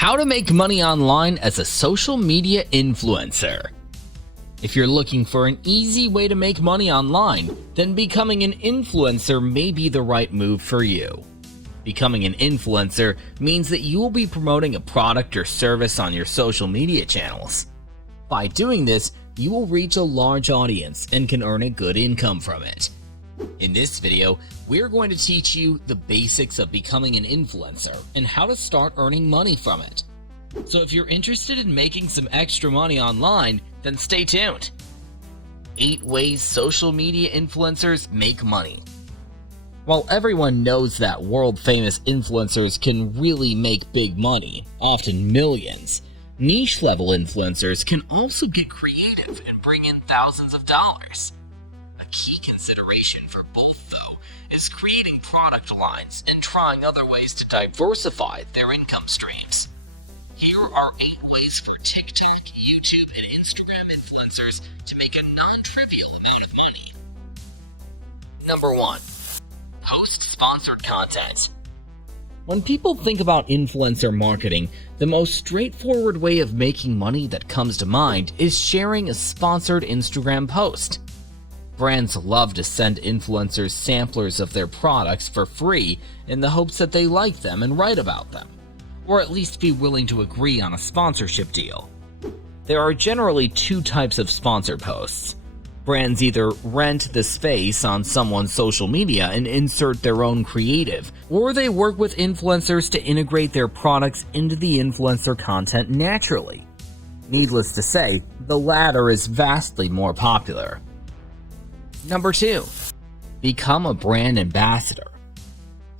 How to make money online as a social media influencer. If you're looking for an easy way to make money online, then becoming an influencer may be the right move for you. Becoming an influencer means that you will be promoting a product or service on your social media channels. By doing this, you will reach a large audience and can earn a good income from it. In this video, we're going to teach you the basics of becoming an influencer and how to start earning money from it. So if you're interested in making some extra money online, then stay tuned. 8 ways social media influencers make money. While everyone knows that world-famous influencers can really make big money, often millions, niche-level influencers can also get creative and bring in thousands of dollars. A key consideration for both, though, is creating product lines and trying other ways to diversify their income streams. Here are 8 ways for TikTok, YouTube, and Instagram influencers to make a non-trivial amount of money. Number 1. Post sponsored content. When people think about influencer marketing, the most straightforward way of making money that comes to mind is sharing a sponsored Instagram post. Brands love to send influencers samplers of their products for free in the hopes that they like them and write about them, or at least be willing to agree on a sponsorship deal. There are generally 2 types of sponsored posts. Brands either rent the space on someone's social media and insert their own creative, or they work with influencers to integrate their products into the influencer content naturally. Needless to say, the latter is vastly more popular. Number 2. Become a brand ambassador.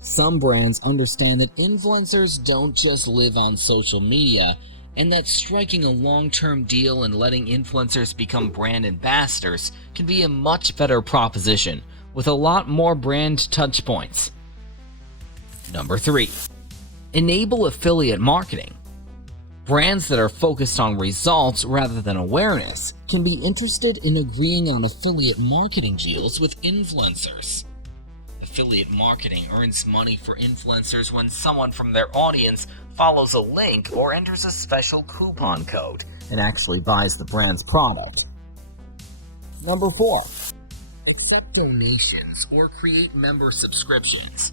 Some brands understand that influencers don't just live on social media, and that striking a long-term deal and letting influencers become brand ambassadors can be a much better proposition with a lot more brand touchpoints. Number 3. Enable affiliate marketing. Brands that are focused on results rather than awareness can be interested in agreeing on affiliate marketing deals with influencers. Affiliate marketing earns money for influencers when someone from their audience follows a link or enters a special coupon code and actually buys the brand's product. Number 4. Accept donations or create member subscriptions.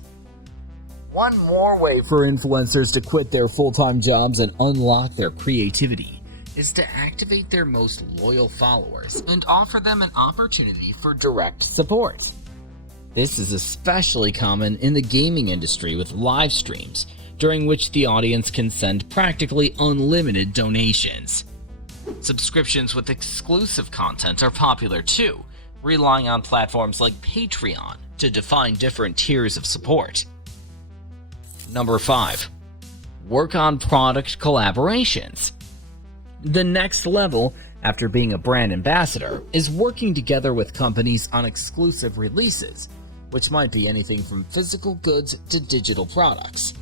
One more way for influencers to quit their full-time jobs and unlock their creativity is to activate their most loyal followers and offer them an opportunity for direct support. This is especially common in the gaming industry with live streams, during which the audience can send practically unlimited donations. Subscriptions with exclusive content are popular too, relying on platforms like Patreon to define different tiers of support. Number 5. Work on product collaborations. The next level, after being a brand ambassador, is working together with companies on exclusive releases, which might be anything from physical goods to digital products.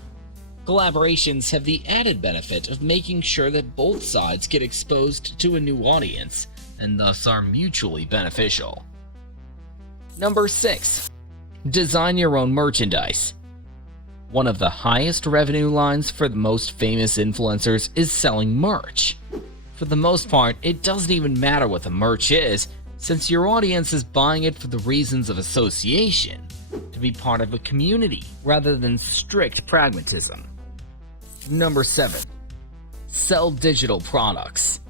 Collaborations have the added benefit of making sure that both sides get exposed to a new audience, and thus are mutually beneficial. Number 6. Design your own merchandise. One of the highest revenue lines for the most famous influencers is selling merch. For the most part, it doesn't even matter what the merch is, since your audience is buying it for the reasons of association, to be part of a community rather than strict pragmatism. Number 7. Sell digital products.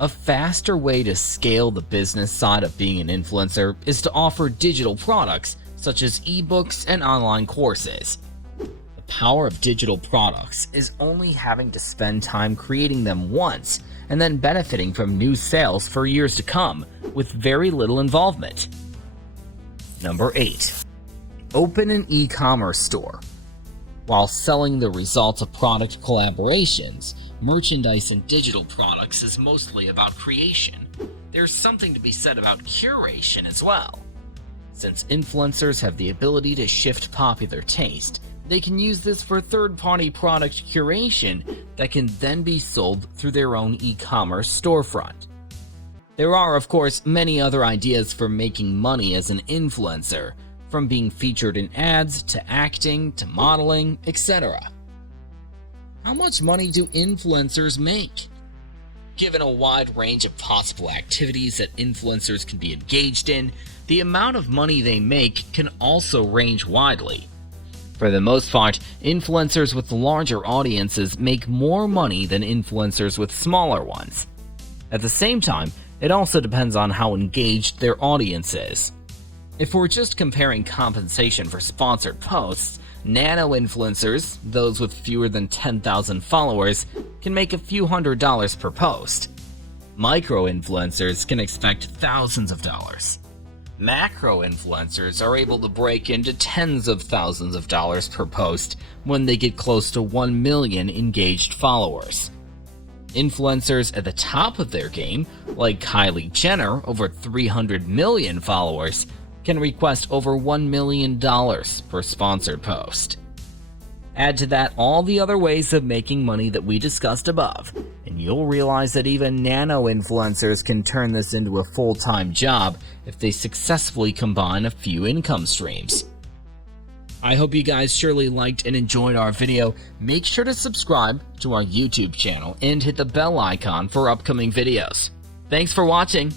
A faster way to scale the business side of being an influencer is to offer digital products such as ebooks and online courses. The power of digital products is only having to spend time creating them once and then benefiting from new sales for years to come with very little involvement. Number 8. Open an e-commerce store. While selling the results of product collaborations, merchandise and digital products is mostly about creation. There's something to be said about curation as well. Since influencers have the ability to shift popular taste, they can use this for third-party product curation that can then be sold through their own e-commerce storefront. There are, of course, many other ideas for making money as an influencer, from being featured in ads to acting to modeling, etc. How much money do influencers make? Given a wide range of possible activities that influencers can be engaged in, the amount of money they make can also range widely. For the most part, influencers with larger audiences make more money than influencers with smaller ones. At the same time, it also depends on how engaged their audience is. If we're just comparing compensation for sponsored posts, nano-influencers, those with fewer than 10,000 followers, can make a few $100s per post. Micro-influencers can expect thousands of dollars. Macro-influencers are able to break into tens of thousands of dollars per post when they get close to 1 million engaged followers. Influencers at the top of their game, like Kylie Jenner, over 300 million followers, can request over $1 million per sponsored post. Add to that all the other ways of making money that we discussed above, and you'll realize that even nano-influencers can turn this into a full-time job if they successfully combine a few income streams. I hope you guys surely liked and enjoyed our video. Make sure to subscribe to our YouTube channel and hit the bell icon for upcoming videos. Thanks for watching.